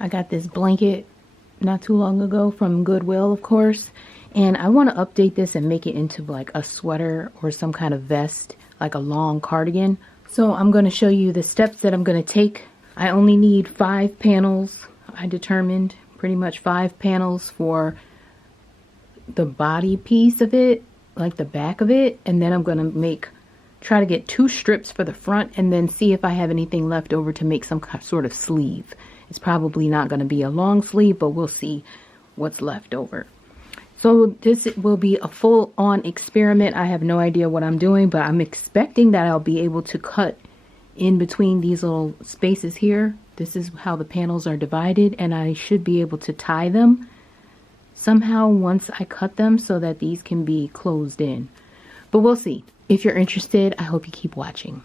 I got this blanket not too long ago from Goodwill, of course, and I want to update this and make it into like a sweater or some kind of vest, like a long cardigan. So I'm going to show you the steps that I'm going to take. I only need 5 panels. I determined pretty much 5 panels for the body piece of it, like the back of it, and then I'm going to try to get 2 strips for the front and then see if I have anything left over to make some sort of sleeve. It's probably not going to be a long sleeve, but we'll see what's left over. So this will be a full-on experiment. I have no idea what I'm doing, but I'm expecting that I'll be able to cut in between these little spaces here. This is how the panels are divided, and I should be able to tie them somehow once I cut them so that these can be closed in. But we'll see. If you're interested, I hope you keep watching.